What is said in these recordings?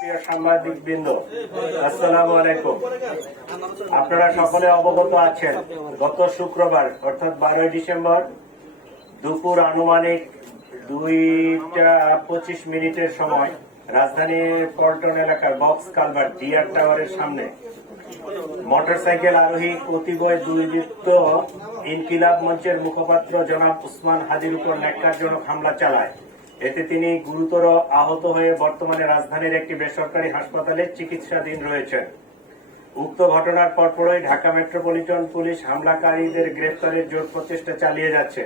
সাংবাদিক বৃন্দ, আসসালামু আলাইকুম। আপনারা সকলে অবগত আছেন, গত শুক্রবার, অর্থাৎ বারোই ডিসেম্বর, দুপুর আনুমানিক দুইটা পঁচিশ মিনিটের সময় রাজধানীর পল্টন এলাকার বক্স কালভার ডিআর টাওয়ারের সামনে, মোটরসাইকেল আরোহী অতিবয় দুর্বৃত্ত ইনকিলাব মঞ্চের মুখপাত্র জনাব উসমান হাদির উপর ন্যাক্কারজনক হামলা চালায়। এতে তিনি গুরুতর আহত হয়ে বর্তমানে রাজধানীর একটি বেসরকারি হাসপাতালে চিকিৎসাধীন রয়েছেন। উক্ত ঘটনার পরপরই ঢাকা মেট্রোপলিটন পুলিশ হামলাকারীদের গ্রেফতারের জোর প্রচেষ্টা চালিয়ে যাচ্ছে।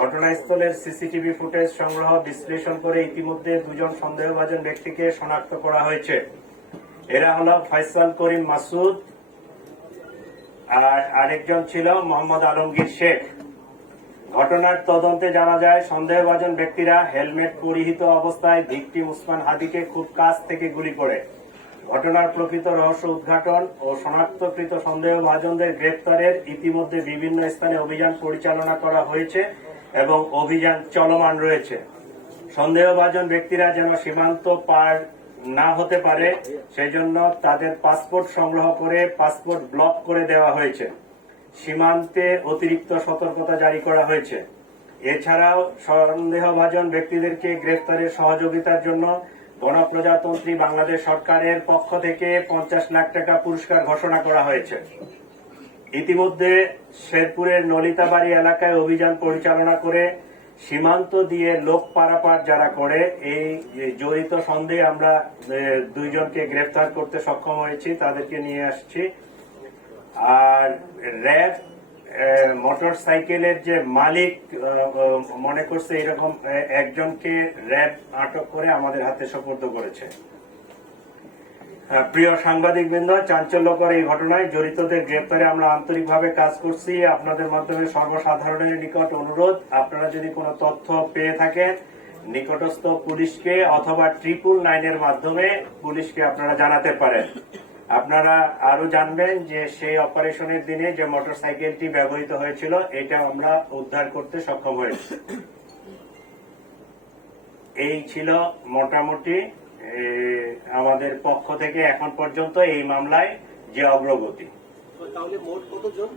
ঘটনাস্থলের সিসিটিভি ফুটেজ সংগ্রহ, বিশ্লেষণ করে ইতিমধ্যে দুজন সন্দেহভাজন ব্যক্তিকে শনাক্ত করা হয়েছে। এরা হল ফয়সাল করিম মাসুদ আর আরেকজন ছিল মোহাম্মদ আলমগীর শেখ। ঘটনার তদন্তে জানা যায়, সন্দেহভাজন ব্যক্তিরা হেলমেট পরিহিত অবস্থায় ভিকটিম উসমান হাদিকে খুব কাছ থেকে গুলি করে। ঘটনার প্রকৃত রহস্য উদ্ঘাটন ও শনাক্তকৃত সন্দেহভাজনদের গ্রেপ্তারের ইতিমধ্যে বিভিন্ন স্থানে অভিযান পরিচালনা করা হয়েছে এবং অভিযান চলমান রয়েছে। সন্দেহভাজন ব্যক্তিরা যেন সীমান্ত পার না হতে পারে সেই জন্য তাদের পাসপোর্ট সংগ্রহ করে পাসপোর্ট ব্লক করে দেওয়া হয়েছে। সীমান্তে অতিরিক্ত সতর্কতা জারি করা হয়েছে। এছাড়াও সন্দেহভাজন ব্যক্তিদেরকে গ্রেফতারের সহযোগিতার জন্য গণপ্রজাতন্ত্রী বাংলাদেশ সরকারের পক্ষ থেকে পঞ্চাশ লাখ টাকা পুরস্কার ঘোষণা করা হয়েছে। ইতিমধ্যে শেরপুরের নলিতাবাড়ি এলাকায় অভিযান পরিচালনা করে সীমান্ত দিয়ে লোক পারাপার যারা করে, এই জড়িত সন্দেহে আমরা দুইজনকে গ্রেফতার করতে সক্ষম হয়েছি, তাদেরকে নিয়ে আসছি। আর র্যাব মোটর সাইকেলের যে মালিক মনে করছে এরকম একজনকে র্যাব আটক করে আমাদের হাতে সোপর্দ করেছে। প্রিয় সাংবাদিক বৃন্দ চাঞ্চল্যকর এই ঘটনায় জড়িতদের গ্রেপ্তারে আমরা আন্তরিকভাবে কাজ করছি। আপনাদের মাধ্যমে সর্বসাধারণের নিকট অনুরোধ, আপনারা যদি কোনো তথ্য পেয়ে থাকেন, নিকটস্থ পুলিশকে অথবা ট্রিপল নাইনের মাধ্যমে পুলিশকে আপনারা জানাতে পারেন। আপনারা আরও জানবেন যে সেই অপারেশনের দিনে যে মোটরসাইকেলটি ব্যবহৃত হয়েছিল, এটা আমরা উদ্ধার করতে সক্ষম হয়েছি। এই ছিল মোটামুটি আমাদের পক্ষ থেকে এখন পর্যন্ত এই মামলায় যে অগ্রগতি। তাহলে মোট কতজন?